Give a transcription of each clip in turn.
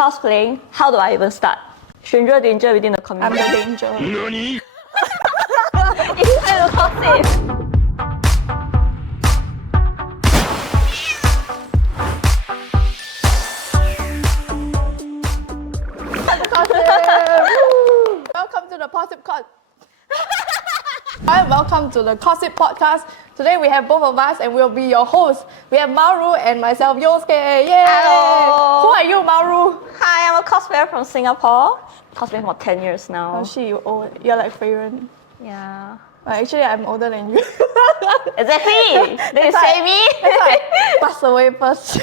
cosplaying, how do I even start? Stranger danger within the community. I'm the danger. Nani? Inside the Cossip. Welcome to the Cossip Hi, welcome to the Cossip podcast. Today we have both of us and we'll be your hosts. We have Maoru and myself, Yosuke. Yay! Hello. Who are you, Maoru? Hi, I'm a cosplayer from Singapore. Cosplaying for 10 years now. Oh shit, you're old. You're like Feiren. Yeah. Actually, I'm older than you. Exactly. Did you say me? Pass away first.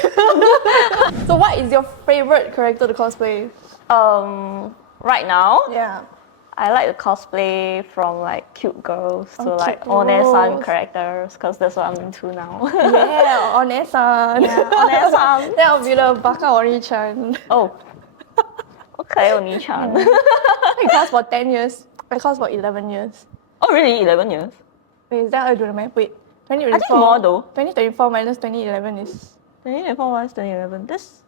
So what is your favorite character to cosplay? Right now, Yeah. I like to cosplay from like cute girls to like cute One-san girls. characters because that's what I'm into now. Yeah, One-san. Yeah, One-san. That will be the Baka Ori-chan. Oh. Okay, Oni-chan. I cosplayed for 10 years. I cosplayed for 11 years. Oh, really? 11 years? Wait, is that how I do the math? Wait, 2024. I think more though. 2024 minus 2011 is... 2024 minus 2011. This.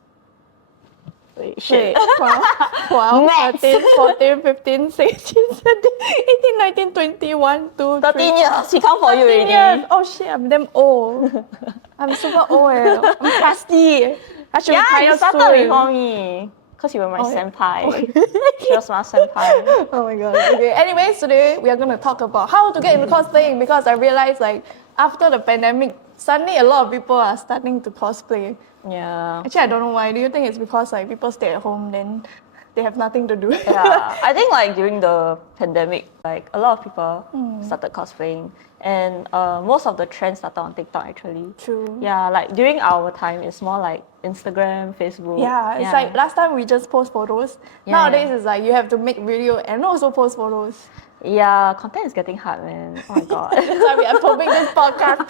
Wait, Wait, shit. 12, Maths. 13, 14, 15, 16, 17, 18, 19, 20, 1, 2, 3. 13 years. He come for you 13 already. years. Oh shit, I'm damn old. I'm super old. I'm crusty. I should Yeah, retire you started soon. before me. Because you were my senpai. Okay. She was my senpai. Oh my god. Okay. Anyways, today we are going to talk about how to get into cosplaying because I realized like after the pandemic, suddenly a lot of people are starting to cosplay. Yeah. Actually, I don't know why. Do you think it's because like people stay at home, then they have nothing to do? Yeah, I think like during the pandemic, like a lot of people started cosplaying, and most of the trends started on TikTok actually. True. Yeah, like during our time, it's more like Instagram, Facebook. Yeah, it's like last time we just post photos. Yeah, Nowadays yeah. it's like you have to make video and also post photos. Yeah, content is getting hard, man. Oh my god. That's why we are filming this podcast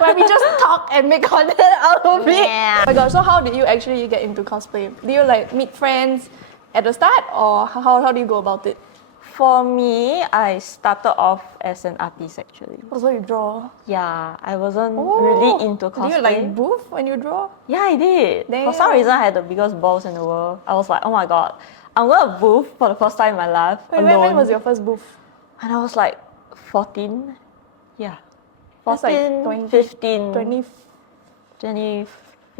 where we just talk and make content out of it. Yeah. Oh my god, so how did you actually get into cosplay? Do you like meet friends at the start or how do you go about it? For me, I started off as an artist actually. Also you draw. Yeah, I wasn't really into cosplay. Do you like booth when you draw? Yeah, I did. Damn. For some reason, I had the biggest balls in the world. I was like, oh my god, I'm gonna booth for the first time in my life. Wait, alone. when was your first booth? And I was like 14. Yeah. That's like 14, 20, 15, 20, 20,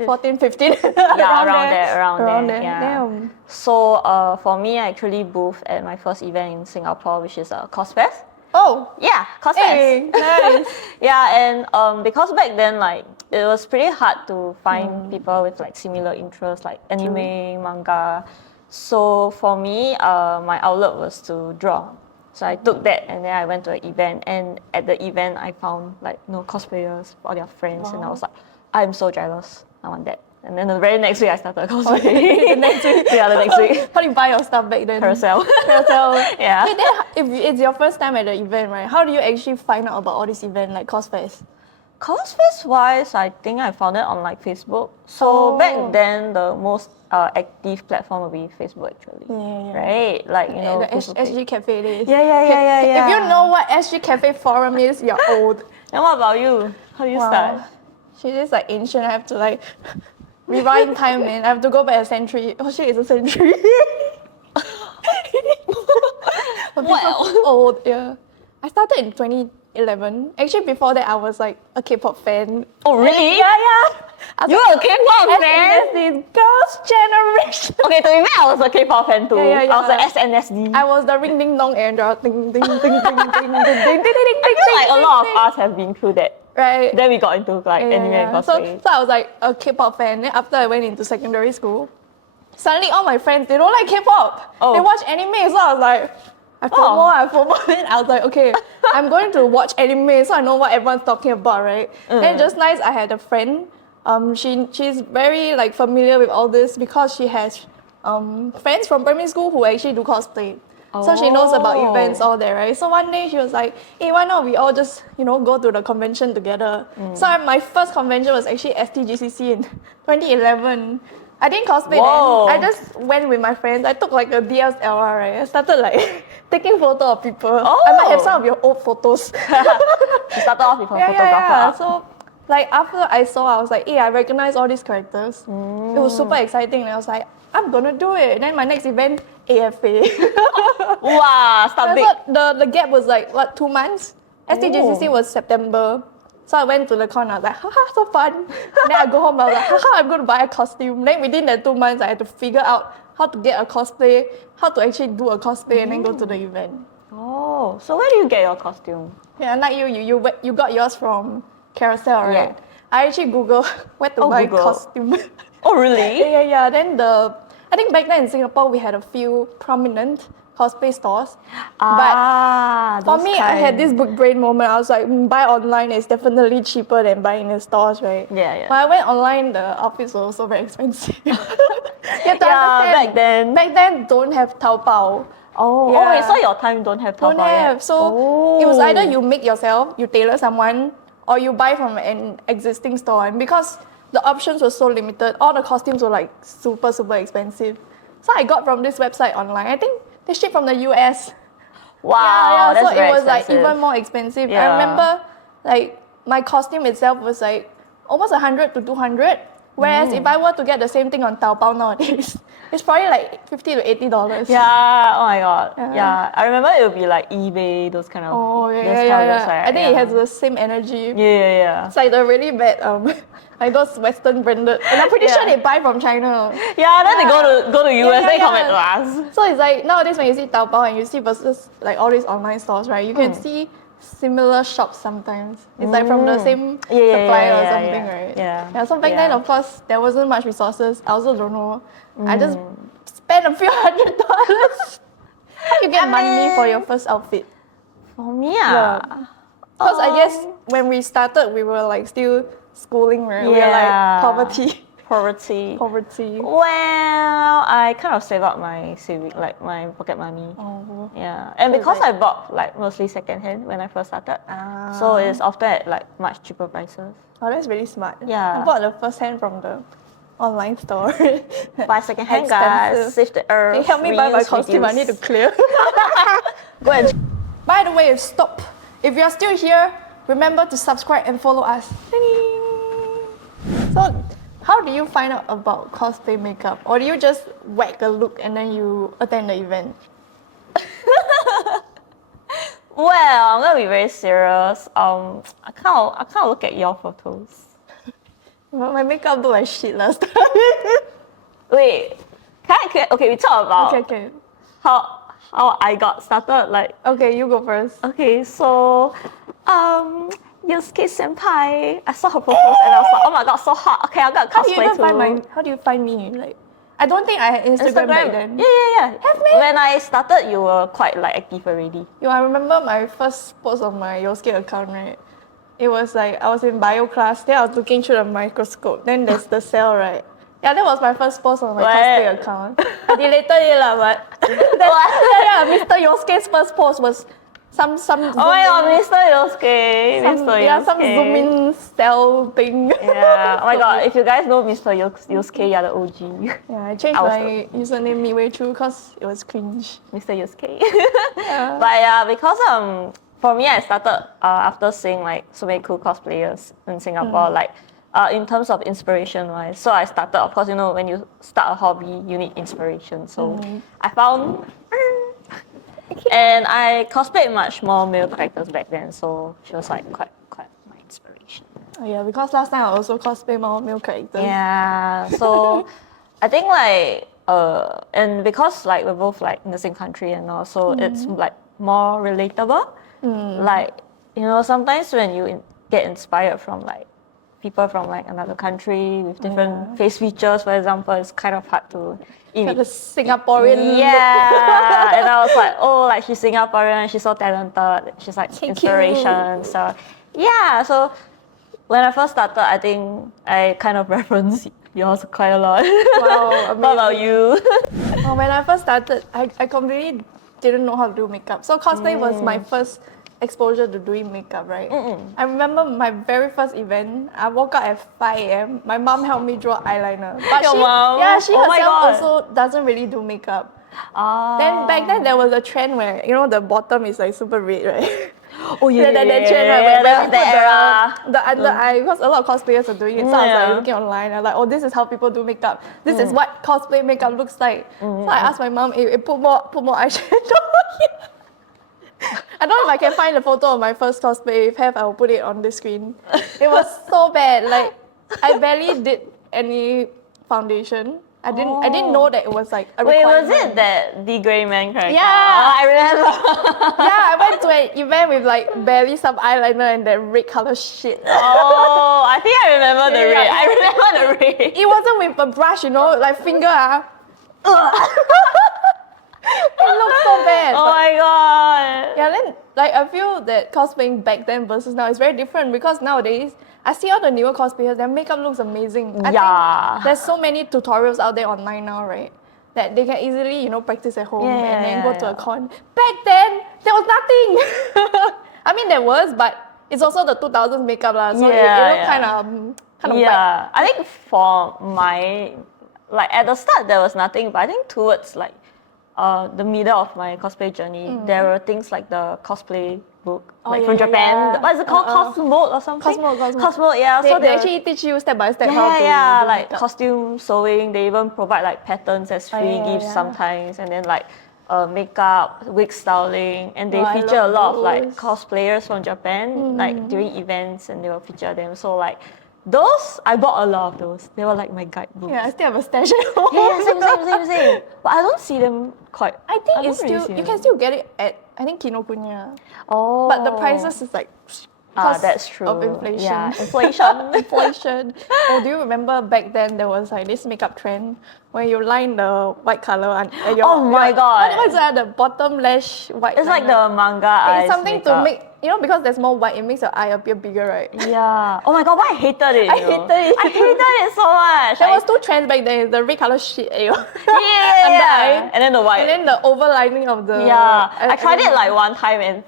14, 15? yeah, around there. Yeah. Damn. So for me, I actually booth at my first event in Singapore, which is Cosplayers. Oh, Yeah, Cosplayers. hey, nice. Yeah, and because back then, like, it was pretty hard to find people with like similar interests, like anime, manga. So for me, my outlet was to draw. So I took that and then I went to an event, and at the event I found like cosplayers, all their friends, and I was like, I'm so jealous. I want that. And then the very next week I started cosplaying. The next week? Yeah, the next week. How do you buy your stuff back then? Carousel. Carousel. Yeah. Wait, then if it's your first time at the event, right? How do you actually find out about all this event like Cosplayers? Cosplayers wise, I think I found it on like Facebook. So back then, the most active platform would be Facebook actually. Yeah. Right? Like, you know, The Facebook SG page. Cafe it is. Yeah. If you know what SG Cafe forum is, you're old. And what about you? How do you start? She's just like ancient. I have to like rewind time, man. I have to go back a century. Oh shit, it's a century. Well. Old, yeah. I started in 2011. Actually, before that, I was like a K-pop fan. Oh, really? Yeah. You were a K-pop fan? SNSD Girls' Generation. Okay, to be fair, I was a K-pop fan too. Yeah. I was a SNSD. I was the ring ding dong and ding ding ding ding ding ding ding ding ding ding ding I feel like a lot of us have been through that. Right. Then we got into like anime and cosplay. So I was like a K-pop fan. Then after I went into secondary school, suddenly all my friends, they don't like K-pop. Oh. They watch anime. So I was like, I FOMO. Then I was like, okay, I'm going to watch anime so I know what everyone's talking about, right? Then just nice, I had a friend. She's very like familiar with all this because she has friends from primary school who actually do cosplay. So she knows about events, all that, right? So one day she was like, hey, why not we all just, go to the convention together? So my first convention was actually STGCC in 2011. I didn't cosplay then. I just went with my friends. I took like a DSLR, right? I started like taking photo of people. I might have some of your old photos. You started off with a photographer. So like after I saw, I was like, hey, I recognize all these characters. It was super exciting. And I was like, I'm gonna do it. Then my next event, AFA. Wow, stop big. The gap was like, what, 2 months? STJCC was September. So I went to the con, I was like, haha, so fun. Then I go home, I was like, haha, I'm gonna buy a costume. Then within that 2 months, I had to figure out how to get a cosplay, how to actually do a cosplay, and then go to the event. Oh, so where do you get your costume? Yeah, like you got yours from Carousel, right? Yeah. I actually Google where to buy Google. costume. Oh, really? Yeah. Then I think back then in Singapore we had a few prominent cosplay stores. Ah, But for those me, I had kind. this big brain moment. I was like, buy online is definitely cheaper than buying in stores, right? Yeah. When I went online, the outfits were also very expensive. You have to Yeah, understand, back then don't have Taobao. Oh, Yeah. wait, so your time don't have Taobao Don't have. yet? So it was either you make yourself, you tailor someone, or you buy from an existing store. And because the options were so limited, all the costumes were like super, super expensive. So I got from this website online. I think they ship from the US. Wow, that's so very it was expensive. like even more expensive. Yeah. I remember like my costume itself was like almost 100 to 200. Whereas if I were to get the same thing on Taobao nowadays, it's probably like $50 to $80. Yeah, oh my god. Yeah. Yeah, I remember it would be like eBay, those kind of. Oh those yeah. kind of website, I think it yeah. has the same energy. Yeah. It's like the really bad like those Western branded, and I'm pretty Yeah. sure they buy from China. Yeah, then they go to US, Yeah, they come yeah. back to us. So it's like nowadays when you see Taobao and you see versus like all these online stores, right? You can see similar shops sometimes. It's like from the same supplier or something, right? Yeah. So back then, of course, there wasn't much resources. I also don't know. I just spent a few $100. How you get money for your first outfit? For me, Because I guess when we started, we were like still schooling, right? We were like poverty. Poverty. Well, I kind of save up my like my pocket money. Oh. Yeah, and So because like- I bought like mostly secondhand when I first started, so it's often at like much cheaper prices. Oh, that's really smart. Yeah. I bought the first hand from the online store. Buy secondhand, guys. Expensive. Save the earth. Hey, help me buy my reuse, costume. I reduce. need to clear. Go and. By the way, stop. If you're still here, remember to subscribe and follow us. So, how do you find out about cosplay makeup? Or do you just whack a look and then you attend the event? Well, I'm gonna be very serious. I can't look at your photos. Well, my makeup looked like shit last time. Wait, okay, we talk about Okay. how I got started. Like, Okay, you go first. okay, so Yosuke senpai, I saw her photos and I was like, oh my god, so hot. Okay, I'm gonna How do you cosplay even too. how do you find me? Like, I don't think I had Instagram back then. Yeah. Have me? When I started, you were quite like active already. I remember my first post on my Yosuke account, right? It was like I was in bio class, then I was looking through the microscope. Then there's the cell, right? Yeah, that was my first post on my What? cosplay account. I deleted it lah, but Mr. Yosuke's first post was some Oh my god, Mr. Yosuke. some zoom in cell thing. Yeah. Oh my god, if you guys know Mr. Yosuke, you're the OG. Yeah, I changed I was my username midway through because it was cringe. Mr. Yosuke. Yeah. But yeah, because for me, I started after seeing like so many cool cosplayers in Singapore, like in terms of inspiration wise. So I started, of course, when you start a hobby, you need inspiration. So I found, and I cosplayed much more male characters back then. So she was like quite my inspiration. Oh yeah, because last time I also cosplay more male characters. Yeah. So I think like and because like we're both like in the same country and all, so it's like more relatable. Like sometimes when you get inspired from like people from like another country with different face features, for example, it's kind of hard to Got the Singaporean look. Yeah, and I was like, oh, like she's Singaporean, she's so talented, she's like Thank inspiration. So yeah, so when I first started, I think I kind of referenced yours quite a lot. Wow, What about you? When I first started, I completely didn't know how to do makeup. So cosplay was my first exposure to doing makeup, right? I remember my very first event, I woke up at 5 a.m. My mom helped me draw eyeliner. But Your mom? Yeah, she Oh my herself God. also doesn't really do makeup. Then back then there was a trend where you know the bottom is like super red, right? Oh yeah, that yeah, trend, right? yeah, Where that we was the put era. the under eye, because a lot of cosplayers are doing it. So I was Yeah. like looking online, I was like, oh, this is how people do makeup. This is what cosplay makeup looks like. So I asked my mom, put more eyeshadow. I don't know if I can find a photo of my first cosplay. If have, I will put it on the screen. It was so bad. Like I barely did any foundation. I didn't know that it was like a Wait, was requirement. it that the grey man character? Yeah. I remember. Yeah, I went to an event with like barely some eyeliner and that red color shit. Oh, I think I remember the Yeah, red. yeah. I remember the red. It wasn't with a brush, you know, like finger. It looked so bad. Oh but- my god. Yeah, then like I feel that cosplaying back then versus now is very different because nowadays I see all the newer cosplayers, their makeup looks amazing. I Yeah. think there's so many tutorials out there online now, right? That they can easily, you know, practice at home Yeah, and then yeah, go to yeah. a con. Back then, there was nothing. I mean, there was, but it's also the 2000s makeup lah, so it looked kind of whack. Yeah, I think for my, like at the start there was nothing, but I think towards like the middle of my cosplay journey, there were things like the cosplay book, like yeah, from yeah, Japan. yeah. What is it called? Cosmo or something? Cosmo. Yeah. They, So they there- actually teach you step by step how to yeah, do like makeup. costume sewing. They even provide like patterns as free yeah, gifts yeah. sometimes, and then like makeup, wig styling, and they Oh, I feature a love lot of like those. cosplayers from Japan, like during events, and they will feature them. So like those, I bought a lot of those. They were like my guidebooks. Yeah, I still have a stash at home. Yeah, same. But I don't see them quite. I think don't it's really still see you them. can still get it at I think Kinokuniya, Oh. but the prices is like because that's true. of inflation. Yeah, inflation. Inflation. Oh, do you remember back then there was like this makeup trend where you line the white color on Oh my God. What is that? The bottom lash white. It's like liner. the manga eyes It's something to makeup. make because there's more white, it makes your eye appear bigger, right? Yeah. Oh my god, why I hated it. I you know? hated it. I hated it so much. There I- was two trends back then: the red color shit, yeah, under eye, and then the white. and then the overlining of the. yeah, I tried don't it know. like one time and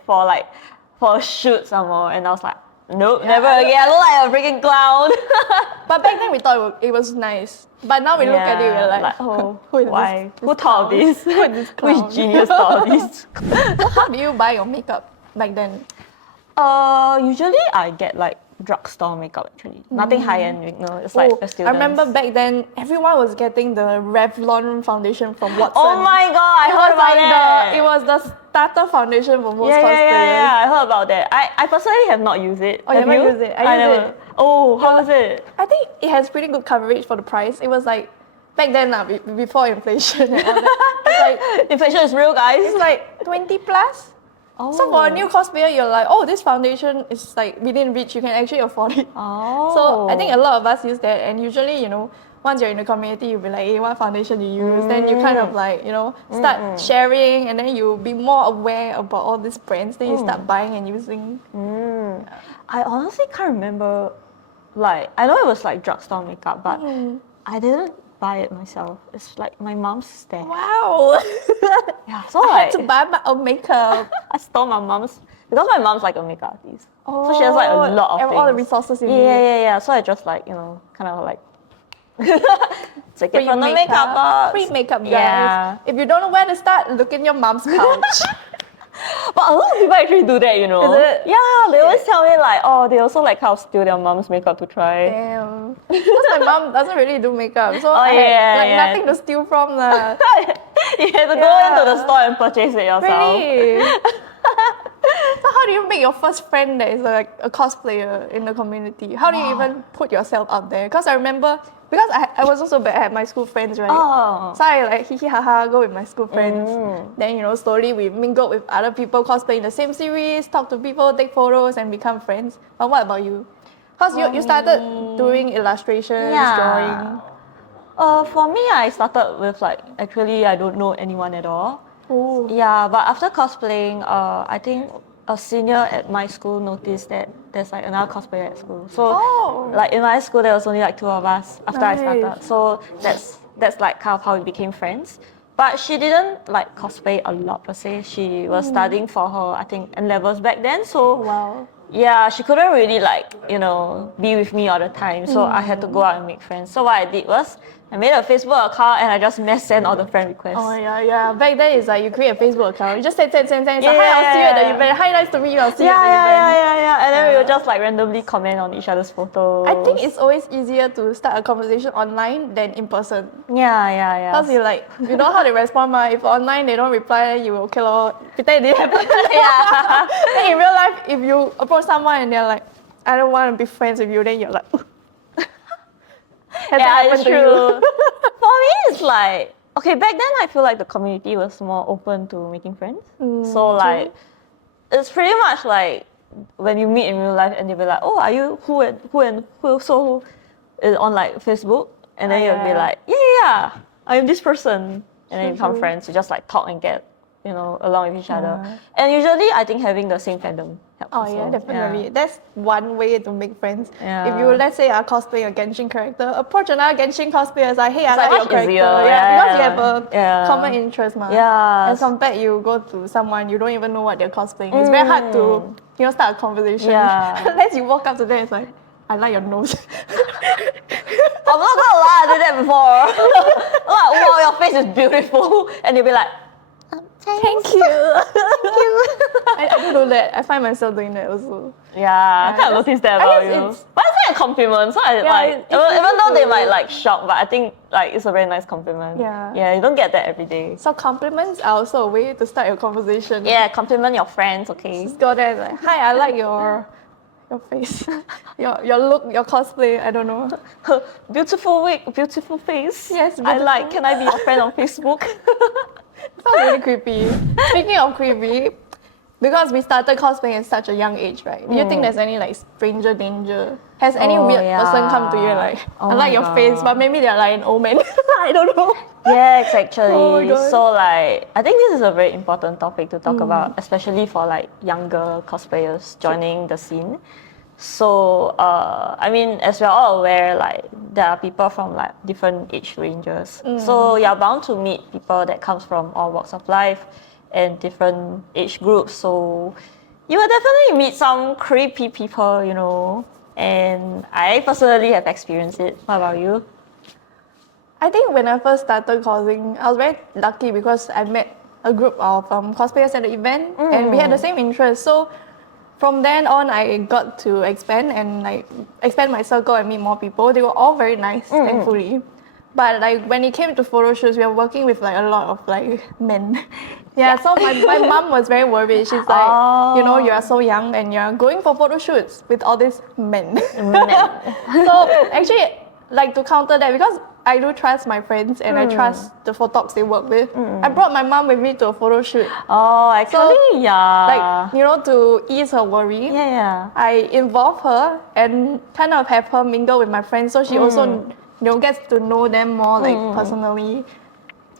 for a shoot some more, and I was like, nope, Yeah, never I again. I look like a freaking clown. But back then we thought it was nice. But now we look at it, we're like, oh, who is why? this Who thought of clown? this? Who is this clown? Which genius thought of this? So how do you buy your makeup back then? Usually I get like drugstore makeup actually. Nothing high end, you know. It's like Oh, for I students. remember back then everyone was getting the Revlon foundation from Watson. Oh my god, I It heard was about like that. it was the starter foundation for most yeah, cosplayers. I heard about that. I personally have not used it. Oh, you have haven't you? used it? I used never. it. Oh, how was it? I think it has pretty good coverage for the price. It was like back then before inflation and all that. Inflation is real, guys. It's like 20 plus. Oh. So for a new cosplayer, you're like, oh, this foundation is like within reach. You can actually afford it. Oh. So I think a lot of us use that, and usually, once you're in the community, you'll be like, hey, what foundation you use? Then you kind of like, start sharing, and then you'll be more aware about all these brands. Then you start buying and using. I honestly can't remember. Like, I know it was like drugstore makeup, but I didn't buy it myself. It's like my mom's stash. Wow. Yeah, so I like had to buy my own makeup. I stole my mom's because my mom's like a makeup artist. So she has like a lot of and things. all the resources you need. Yeah. So I just like, kind of like take it from the makeup box. Free makeup, guys. Yeah. If you don't know where to start, look in your mom's pouch. But a lot of people actually do that, Is it? Yeah, they always tell me like, oh, they also like kind of steal their mom's makeup to try. Damn. Because my mom doesn't really do makeup, so I yeah, had yeah. nothing to steal from. You have to go into the store and purchase it yourself. Really? So how do you make your first friend that is like a cosplayer in the community? How do you even put yourself out there? Because I remember, because I was also bad at my school friends, right? Oh. So I like hee haha go with my school friends. Then slowly we mingled with other people cosplaying the same series, talk to people, take photos, and become friends. But what about you? Because you started doing illustrations, drawing. For me, I started with like, actually, I don't know anyone at all. Oh. Yeah, but after cosplaying, I think a senior at my school noticed that there's like another cosplayer at school. So, like in my school, there was only like 2 of us after I started. Nice. So that's like kind of how we became friends. But she didn't like cosplay a lot per se. She was studying for her, I think, N-levels back then. So Wow. yeah, she couldn't really like, be with me all the time. So I had to go out and make friends. So what I did was I made a Facebook account and I just mass send all the friend requests. Oh yeah. Back then it's like you create a Facebook account. You just send. It's like, hi, I'll see you at the event. Hi, nice to meet you. I'll see you at the event. Yeah. And then we would just like randomly comment on each other's photos. I think it's always easier to start a conversation online than in person. Yeah. Because you know how they respond, if online they don't reply, you will okay lor. Pretend it didn't happen. Yeah. Then in real life, if you approach someone and they're like, I don't want to be friends with you, then you're like, it's true. For me, it's like, okay, back then I feel like the community was more open to making friends. So like, it's pretty much like when you meet in real life and they'll be like, oh, are you who and who? So is on like Facebook, and then you'll be like, yeah, I'm this person, and then you become friends. You just like talk and get along with each other. And usually, I think having the same fandom helps. Oh yeah, definitely. Yeah. That's one way to make friends. Yeah. If you, let's say, are cosplaying a Genshin character, approach another Genshin cosplayer and say, hey, I like your character. Easier. Because you have a common interest, Yeah. As compared you go to someone, you don't even know what they're cosplaying. It's very hard to start a conversation. Yeah. Unless you walk up to them, it's like, I like your nose. I'm not gonna lie, I did that before. Like, wow, your face is beautiful, and you'll be like, Thank you. I do that. I find myself doing that also. Yeah, I kind of noticed that about you. But it's like a compliment, so I even though they might like shock, but I think like it's a very nice compliment. Yeah, you don't get that every day. So compliments are also a way to start your conversation. Yeah, compliment your friends, okay? Just go there like, hi, I like your face, your look, your cosplay. I don't know. Beautiful wig, beautiful face. Yes, beautiful. Can I be your friend on Facebook? Sounds really creepy. Speaking of creepy, because we started cosplaying at such a young age, right? Do you think there's any like stranger danger? Has any weird person come to you like, I like your face, but maybe they're like an old man? I don't know. Yes, actually. Oh my God. So like, I think this is a very important topic to talk about, especially for like younger cosplayers joining the scene. So, I mean, as we're all aware, like there are people from like different age ranges. So you're bound to meet people that comes from all walks of life and different age groups. So you will definitely meet some creepy people, and I personally have experienced it. What about you? I think when I first started cosplaying, I was very lucky because I met a group of cosplayers at the event and we had the same interests. So from then on, I got to expand my circle and meet more people. They were all very nice, thankfully. But like when it came to photo shoots, we were working with like a lot of like men. So my mom was very worried. She's like, you are so young and you're going for photo shoots with all these men. So actually, like to counter that, because I do trust my friends and I trust the photogs they work with. I brought my mom with me to a photo shoot. Oh, actually, Like, to ease her worry, I involve her and kind of have her mingle with my friends so she also gets to know them more like personally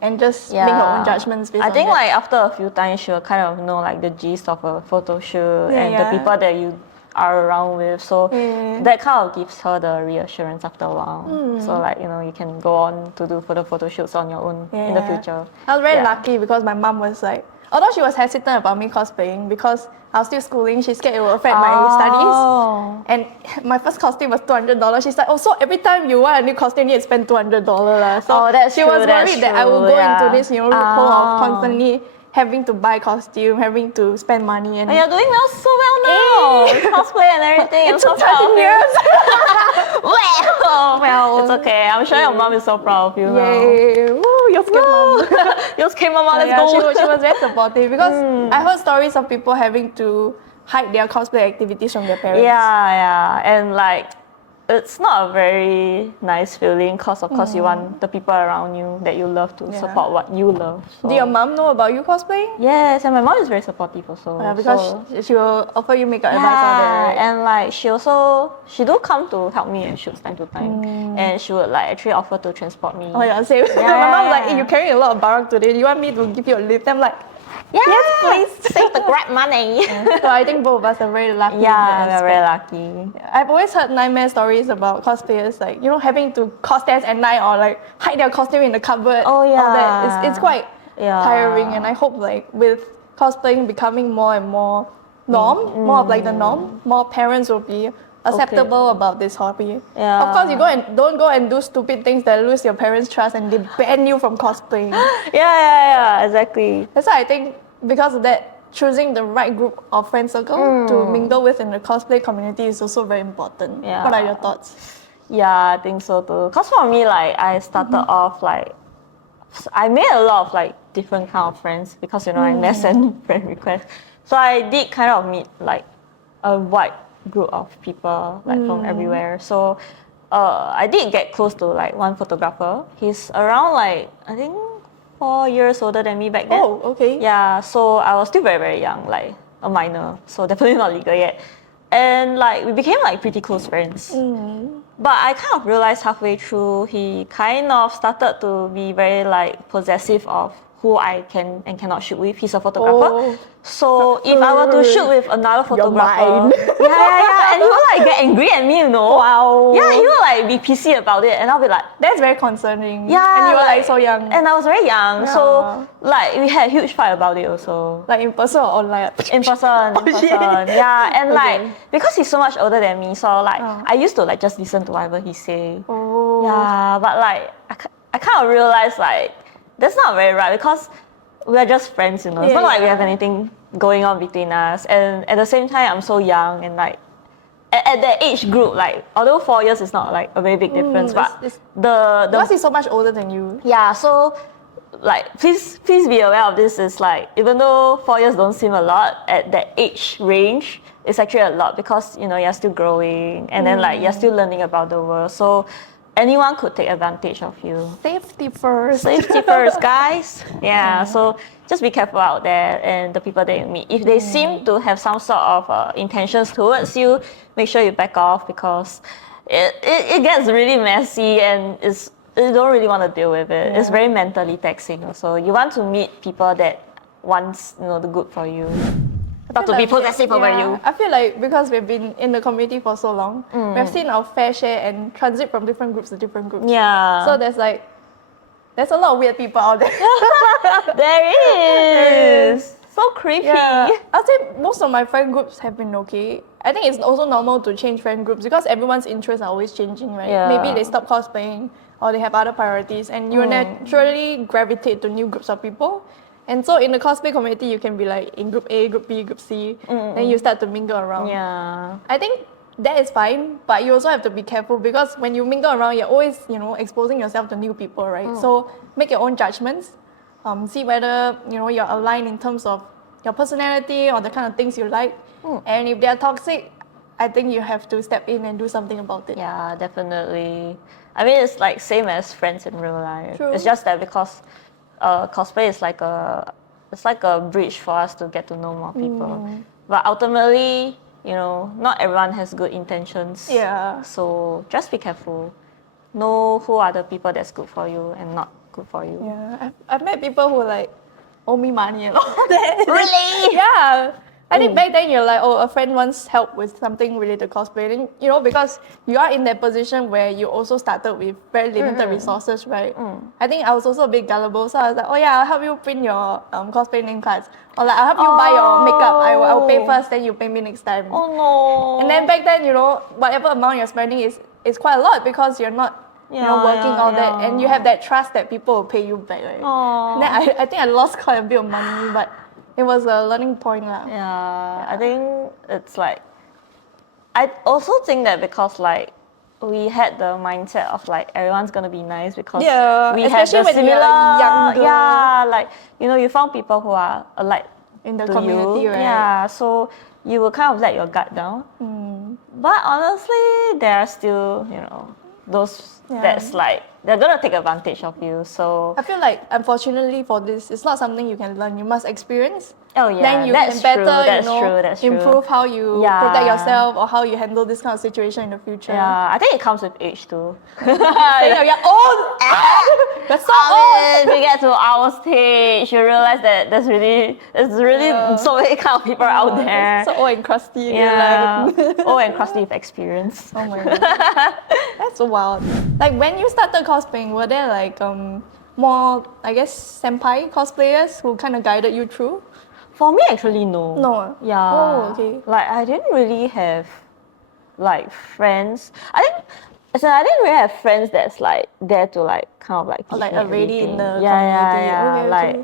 and just make her own judgments based I on think that. like after a few times she'll kind of know like the gist of a photo shoot and the people that you are around with, so that kind of gives her the reassurance after a while. So like you can go on to do photo shoots on your own in the future. I was very lucky because my mom was like, although she was hesitant about me cosplaying because I was still schooling, she's scared it will affect my studies. And my first costume was $200. She's like, oh, so every time you want a new costume, you need to spend $200 lah. So she was worried that I would go into this loophole of constantly having to buy costume, having to spend money. And you're doing so well now. Cosplay and everything. It took 13 years. Well, it's okay. I'm sure your mom is so proud of you now. Yay. Woo, Yosuke mom. Yosuke mama, let's go. She was very supportive because I heard stories of people having to hide their cosplay activities from their parents. And like, it's not a very nice feeling because of course you want the people around you that you love to support what you love. So. Did your mom know about you cosplaying? Yes, and my mom is very supportive also. Because she will offer you makeup advice all that, right? And like she do come to help me at shoots time to time. And she would like actually offer to transport me. Oh yeah, same. My mom was like, hey, you're carrying a lot of barak today. Do you want me to give you a lift? I'm like, yes, please. Save the Grab money. So I think both of us are very lucky. Yeah, we're very lucky. I've always heard nightmare stories about cosplayers, like, having to costume at night or like hide their costume in the cupboard. Oh yeah. All that. It's quite tiring, and I hope like with cosplaying becoming more and more more of like the norm, more parents will be acceptable about this hobby. Yeah. Of course, you don't go and do stupid things that lose your parents' trust and they ban you from cosplaying. Yeah, exactly. That's why I think because of that, choosing the right group of friend circle to mingle with in the cosplay community is also very important. Yeah. What are your thoughts? Yeah, I think so too. Cause for me, like I started off like I made a lot of like different kind of friends because I send friend requests. So I did kind of meet like a wide group of people like from everywhere. So I did get close to like one photographer. He's around like I think 4 years older than me back then. Oh, okay. Yeah, so I was still very, very young, like a minor. So definitely not legal yet. And like we became like pretty close friends. But I kind of realized halfway through he kind of started to be very like possessive of who I can and cannot shoot with. He's a photographer. Oh. So if I were to shoot with another You're photographer, mine. yeah, and he would like get angry at me, Wow. Yeah, he would like be pissy about it, and I'll be like, That's very concerning. yeah, And you were like so young. and I was very young, Yeah. so like we had a huge fight about it also. Like in person or online? In person, shit. yeah, and Okay. like because he's so much older than me, so like I used to like just listen to whatever he say. Oh. Yeah, but like I kind of realized like that's not very right because we are just friends, It's not like we have anything going on between us, and at the same time I'm so young and like at that age group, like although 4 years is not like a very big difference, but it's- the Because he's so much older than you. yeah, so like please be aware of this is like even though 4 years don't seem a lot at that age range, it's actually a lot because you're still growing and then like you're still learning about the world. So anyone could take advantage of you. Safety first. Safety first, guys. Yeah, so just be careful out there and the people that you meet. If they seem to have some sort of intentions towards you, make sure you back off because it gets really messy and you don't really want to deal with it. It's very mentally taxing. So you want to meet people that wants the good for you. Not to be possessive over you. I feel like because we've been in the community for so long, we've seen our fair share and transit from different groups to different groups. Yeah. So there's a lot of weird people out there. There is. So creepy. Yeah. I'd say most of my friend groups have been okay. I think it's also normal to change friend groups because everyone's interests are always changing, right? Yeah. Maybe they stop cosplaying or they have other priorities and you naturally gravitate to new groups of people. And so in the cosplay community, you can be like in group A, group B, group C, then you start to mingle around. Yeah. I think that is fine, but you also have to be careful because when you mingle around, you're always, exposing yourself to new people, right? So make your own judgments. See whether, you're aligned in terms of your personality or the kind of things you like. And if they're toxic, I think you have to step in and do something about it. Yeah, definitely. I mean, it's like same as friends in real life. True. It's just that because cosplay is like a bridge for us to get to know more people. But ultimately, not everyone has good intentions. Yeah. So just be careful. Know who are the people that's good for you and not good for you. Yeah, I've met people who like owe me money and all that. Really? Yeah. I think back then you're like, a friend wants help with something related to cosplay. And, because you are in that position where you also started with very limited resources, right? I think I was also a bit gullible, so I was like, oh yeah, I'll help you print your cosplay name cards. Or like, I'll help you buy your makeup. I'll pay first, then you pay me next time. Oh no. And then back then, whatever amount you're spending is quite a lot because you're not working all that. And you have that trust that people will pay you back, right? And then I think I lost quite a bit of money, but it was a learning point. Yeah, I think it's like, I also think that because like, we had the mindset of like everyone's gonna be nice because we had especially the when similar, you're younger. yeah, like you found people who are alike In the to community, you, right? yeah. So you will kind of let your guard down. But honestly, there are still those that's like they're gonna take advantage of you. So I feel like, unfortunately for this, it's not something you can learn. You must experience. oh yeah, Then you that's can better, true. That's true. improve how you Yeah. protect yourself or how you handle this kind of situation in the future. Yeah, I think it comes with age too. Saying you're old. You're so old. When we get to our stage, you realize that there's really so many kind of people out there. So old and crusty. Yeah, You're like, oh, and crusty with experience. oh my god. That's so wild. Like when you started cosplaying, were there like more, I guess, senpai cosplayers who kind of guided you through? For me, actually, no. No. Yeah. Oh, okay. Like I didn't really have like friends. I didn't really have friends that's like there to like kind of like teach like me already in everything. the Yeah. community. Okay, Like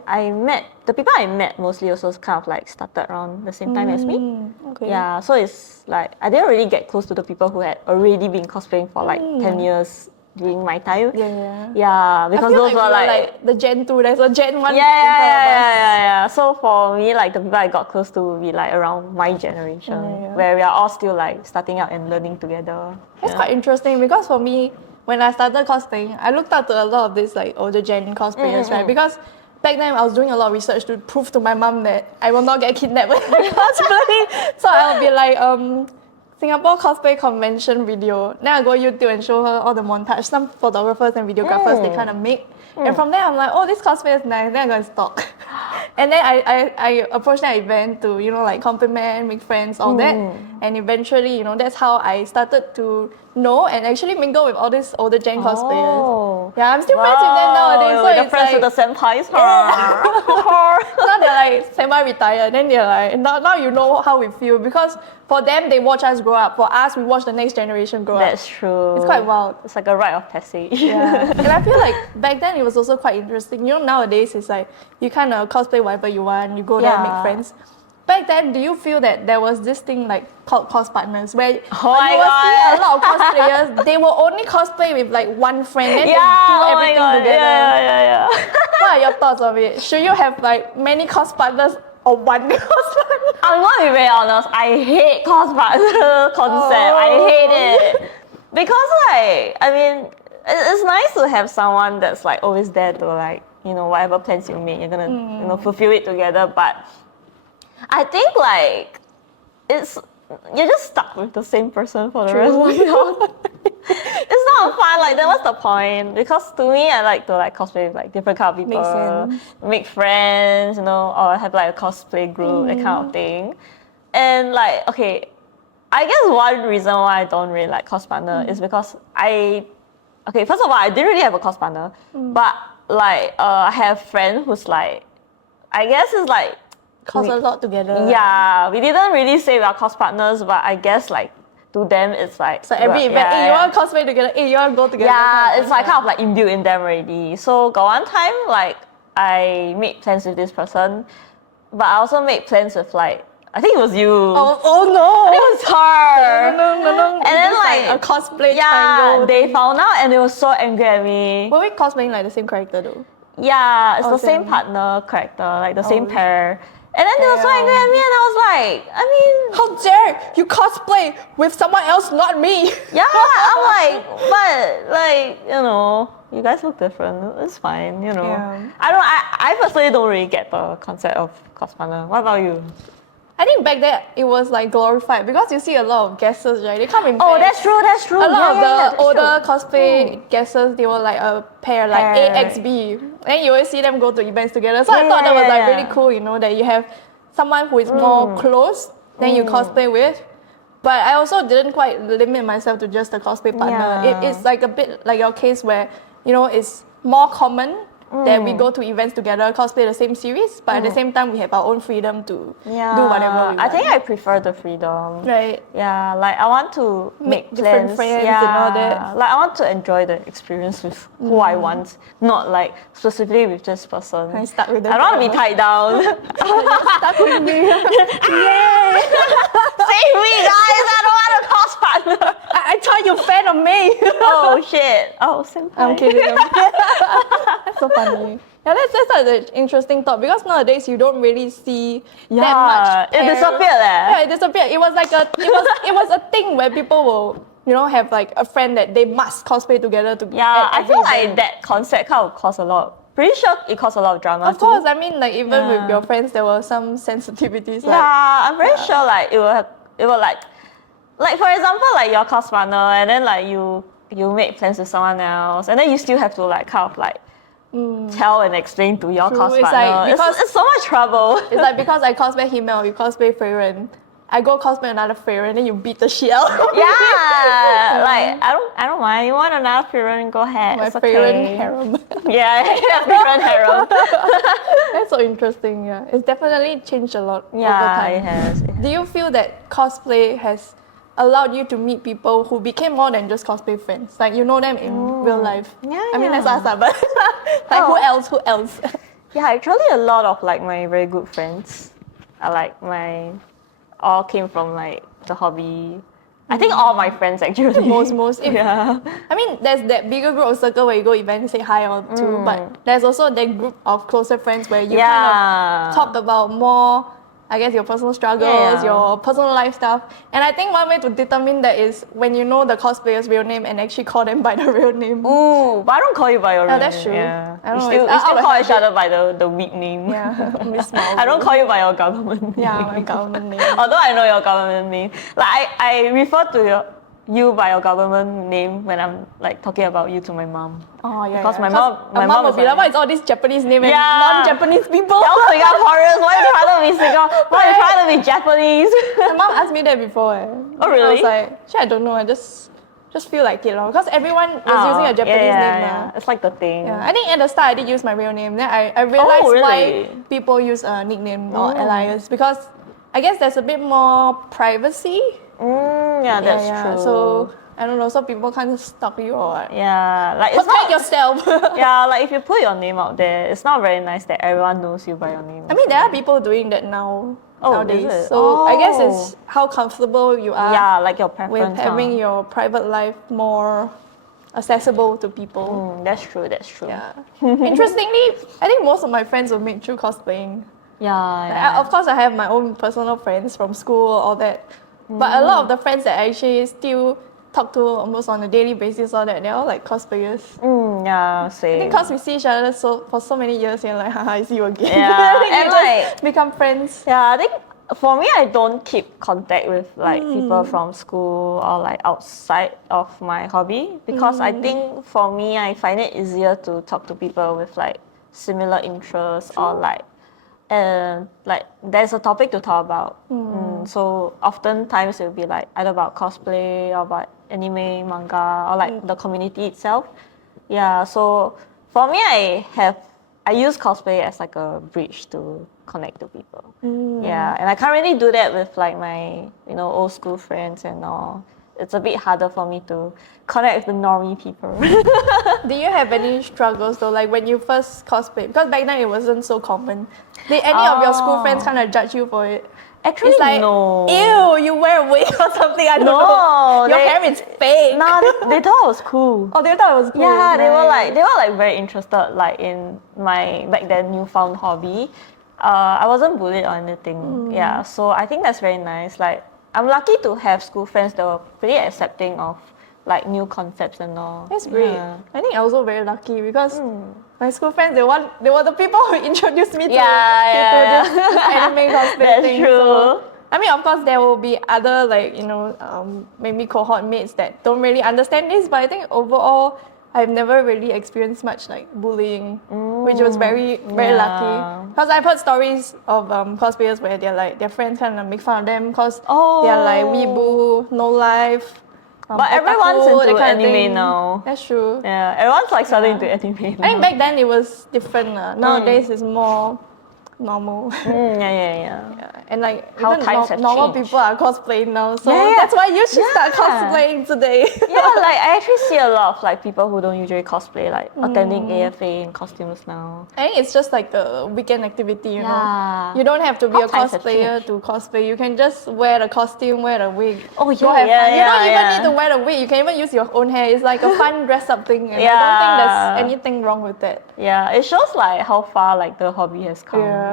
okay. the people I met mostly also kind of like started around the same time as me. Okay. Yeah, so it's like I didn't really get close to the people who had already been cosplaying for like 10 years during my time. Yeah, because I feel those were like the Gen 2, there's a Gen 1 in front of us. yeah. So for me, like the people I got close to would be like around my generation, where we are all still like starting out and learning together. That's quite interesting because for me, when I started cosplaying, I looked up to a lot of these like older gen cosplayers, right? Because back then I was doing a lot of research to prove to my mom that I will not get kidnapped when I cosplay. So I'll be like, Singapore Cosplay Convention video. Then I go YouTube and show her all the montage. Some photographers and videographers they kind of make. And from there I'm like, oh, this cosplay is nice. Then I go and stalk. And then I approached that event to, you know, like compliment, make friends, all that. And eventually, you know, that's how I started to know and actually mingle with all these older gen cosplayers. Yeah, I'm still friends with them nowadays. So you're it's friends like, with the senpais. now they're like semi-retired. Then they're like, now you know how we feel because for them they watch us grow up. For us, we watch the next generation grow up. That's true. It's quite wild. It's like a rite of passage. Yeah. And I feel like back then it was also quite interesting. You know, nowadays it's like you kind of cosplay whatever you want. You go there and make friends. Back then, do you feel that there was this thing like called cos partners where you will see a lot of cosplayers, they will only cosplay with like one friend and they do everything together. Yeah. What are your thoughts of it? Should you have like many cos partners or one cos partner? I'm gonna be very honest, I hate cos partner concept. I hate it. Because like, I mean, it's nice to have someone that's like always there to like, you know, whatever plans you make, you're gonna, you know, fulfill it together. But I think like you're just stuck with the same person for the rest of your life. It's not fun. Like, then what's the point? Because to me, I like to like cosplay with like different kind of people, Makes sense. make friends, you know, or have like a cosplay group, that kind of thing. And like, okay, I guess one reason why I don't really like cos partner is because first of all, I didn't really have a cos partner, but like I have a friend who's like, I guess it's like Cos a lot together. Yeah, we didn't really say we are cos partners, but I guess like to them it's like so every event, hey, you want to cosplay together, hey, you want to go together. Yeah, it's like kind of like inbuilt in them already. So got one time like I made plans with this person, but I also made plans with like I think it was you. Oh no! I think it was her. No. And then like a cosplay triangle. they found out and they were so angry at me. Were we cosplaying like the same character though? Yeah, it's the same partner character, like the same pair. And then they were so angry at me, and I was like, I mean, how dare you cosplay with someone else, not me? Yeah, I'm like, but like, you know, you guys look different. It's fine, you know. Yeah. I personally don't really get the concept of cos partner. What about you? I think back then it was like glorified because you see a lot of guesses, right? They come in Oh, pairs. that's true. A lot of the older true. cosplay guesses, they were like a pair, like A, X, B. And you always see them go to events together. So I thought that was like really cool, you know, that you have someone who is more close than you cosplay with. But I also didn't quite limit myself to just a cosplay partner. Yeah. It's like a bit like your case where, you know, it's more common that we go to events together, cosplay the same series, but at the same time we have our own freedom to do whatever we want. I think I prefer the freedom. Right. Yeah, like I want to make different plans. friends and all that. Like I want to enjoy the experience with who I want, not like specifically with this person. I'm stuck with them. I don't want to be tied down. Stuck with me. Yay! Save me, guys! I don't want a cos partner. I thought you're a fan of me. Oh shit! Oh, senpai. I'm kidding. That's so funny. Yeah, that's like the interesting thought because nowadays you don't really see that much. It disappeared. Yeah, it disappeared. It was like it was a thing where people will, you know, have like a friend that they must cosplay together to. Yeah, I feel like that concept kind of caused a lot. Pretty sure it caused a lot of drama. Of course, I mean, like even with your friends, there were some sensitivities. I'm very sure like it will like for example like your cos partner and then like you make plans with someone else and then you still have to like kind of like tell and explain to your cos It's partner. like because it's so much trouble. It's like because I cosplay Himmel, you cosplay Freyren. I go cosplay another Freyren, then you beat the shit out of me. Like I don't mind. You want another Freyren, go ahead. My it's Freyren okay. harem. Yeah, Freyren harem. That's so interesting, yeah. It's definitely changed a lot over Yeah, time. it has. Do you feel that cosplay has allowed you to meet people who became more than just cosplay friends? Like you know them in real life. Yeah, I mean, that's yeah. us, but like who else? Who else? Yeah, actually a lot of like my very good friends are like all came from like the hobby. I think all my friends actually. most. Yeah. I mean, there's that bigger group of circle where you go event, say hi or two, but there's also that group of closer friends where you kind of talk about more, I guess, your personal struggles, Yeah. your personal life stuff. And I think one way to determine that is when you know the cosplayer's real name and actually call them by the real name. Ooh, but I don't call you by your real that's name. true. Yeah. I don't We know, still, it's we still out of call each habit. other by the weak name. Yeah, Miss Maoru. I don't call you by your government name. Yeah, my government name. Although I know your government name. Like I refer to you by your government name when I'm like talking about you to my mom. Oh yeah. Because yeah. my mom will is be like, what is all these Japanese name and Yeah. non-Japanese people? Y'all Singaporeans, why you trying to be Singapore? Why you trying to be Japanese? My mom asked me that before. Oh, really? I was like, actually, I don't know. I just feel like it, because everyone was using a Japanese name now. It's like the thing. Yeah, I think at the start I did use my real name. Then I realized really? why people use a nickname or alias, because I guess there's a bit more privacy. Yeah, that's true. So I don't know, so people can't stalk you or what. Yeah, like it's Protect not. yourself. Yeah, like if you put your name out there, it's not very nice that everyone knows you by your name. I mean, there are people doing that now. Oh, nowadays. is it? So I guess it's how comfortable you are Yeah, like your preference. with having your private life more accessible to people. That's true. That's true. Yeah. Interestingly, I think most of my friends were made through cosplaying. Yeah. Of course, I have my own personal friends from school, all that. But a lot of the friends that I actually still talk to almost on a daily basis, all that, they're all like cosplayers. Yeah, I same. think because we see each other for so many years, you're like, haha, I see you again. Yeah, I think and we like- just become friends. Yeah, I think for me, I don't keep contact with like people from school or like outside of my hobby because I think for me, I find it easier to talk to people with like similar interests or like there's a topic to talk about. So oftentimes it will be like either about cosplay or about anime, manga, or like the community itself. Yeah, so for me, I use cosplay as like a bridge to connect to people. Yeah, and I can't really do that with like my old school friends and all. It's a bit harder for me to connect with the normie people. Do you have any struggles though, like when you first cosplay? Because back then it wasn't so common. Did any of your school friends kind of judge you for it? Actually, It's like, no. ew, you wear a wig or something. I don't No, know. Your they- hair is fake. Nah, they thought it was cool. Oh, they thought it was cool. Yeah, they were Nice. like very interested like in my back then newfound hobby. I wasn't bullied or anything. Yeah, so I think that's very nice. Like I'm lucky to have school friends that were pretty accepting of like new concepts and all. That's great. Yeah. I think I was also very lucky because my school friends, they were the people who introduced me to, Yeah. to this anime cosplay That's thing. true. So, I mean, of course, there will be other maybe cohort mates that don't really understand this, but I think overall, I've never really experienced much like bullying, which was very, very Yeah. lucky. Because I've heard stories of cosplayers where they're like their friends kind of make fun of them because Oh. they're like weeboo, no life. But everyone's otaku, into that kind of anime thing. now. That's true. Yeah, everyone's like starting to anime now. I think back then it was different. Nowadays it's more normal. Yeah. And like How even times have normal changed. people are cosplaying now. So Yeah. that's why you should start Yeah. cosplaying today. Yeah, like I actually see a lot of like people who don't usually cosplay like attending AFA in costumes now. I think it's just like a weekend activity, you know. Yeah. You don't have to be How a times have cosplayer changed. to cosplay. You can just wear the costume, wear the wig. Oh, Go yeah, have yeah, fun. You don't yeah, even yeah. need to wear the wig. You can even use your own hair. It's like a fun dress up thing. And I don't Yeah. think there's anything wrong with that. Yeah, it shows like how far like the hobby has come. Yeah.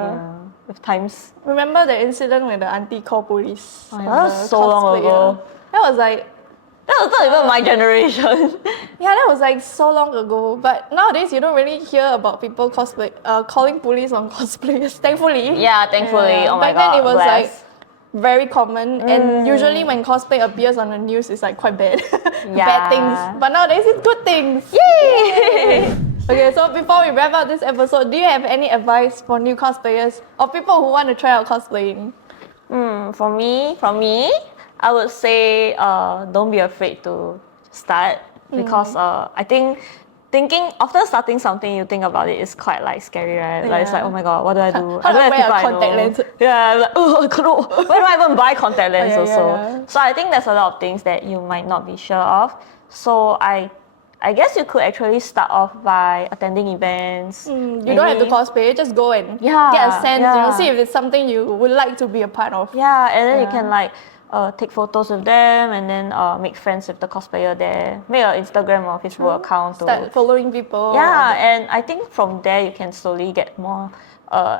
With times. Remember the incident when the auntie called police? Oh, on that was the so long cosplayer? ago. That was like, That was not even my generation. yeah, that was like so long ago. But nowadays you don't really hear about people calling police on cosplayers. Thankfully. Yeah, thankfully. Oh my Back then God, it was bless. like very common, and usually when cosplay appears on the news, it's like quite bad, bad Yeah. things. But nowadays it's good things. Yay! Okay, so before we wrap up this episode, do you have any advice for new cosplayers or people who want to try out cosplaying? From me, I would say don't be afraid to start because I think after starting something, you think about it, it's quite like scary, right? Like it's like, Yeah. oh my god, what do I do? How I do I don't have wear people a I contact know. lens? Yeah, I'm like, oh, I don't know. Where do I even buy contact lens yeah, also? yeah. So I think there's a lot of things that you might not be sure of. So I guess you could actually start off by attending events. You don't have to cosplay, just go and Yeah, get a sense, yeah. see if it's something you would like to be a part of. Yeah, and then you Yeah. can like take photos with them and then make friends with the cosplayer there. Make an Instagram or Facebook account. Start following people. Yeah, and I think from there you can slowly get more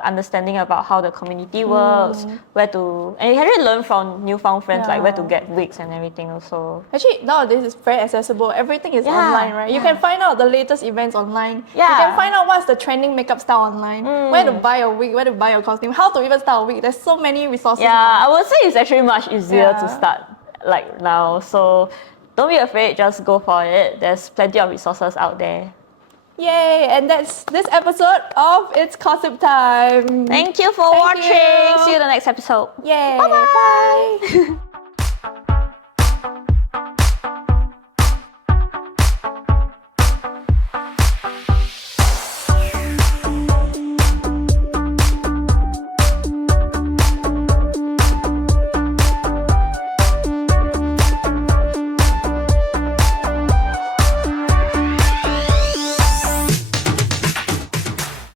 understanding about how the community works, and you can really learn from newfound friends like where to Yeah. get wigs and everything also. Actually, nowadays it's very accessible. Everything is Yeah, online, right? You yeah. can find out the latest events online. You Yeah. can find out what's the trending makeup style online, where to buy a wig, where to buy a costume, how to even style a wig. There's so many resources Yeah, now. I would say it's actually much easier to Yeah. start like now. So don't be afraid, just go for it. There's plenty of resources out there. Yay! And that's this episode of It's Cossip Time. Thank you for Thank watching. you. See you in the next episode. Yay! Bye-bye. Bye.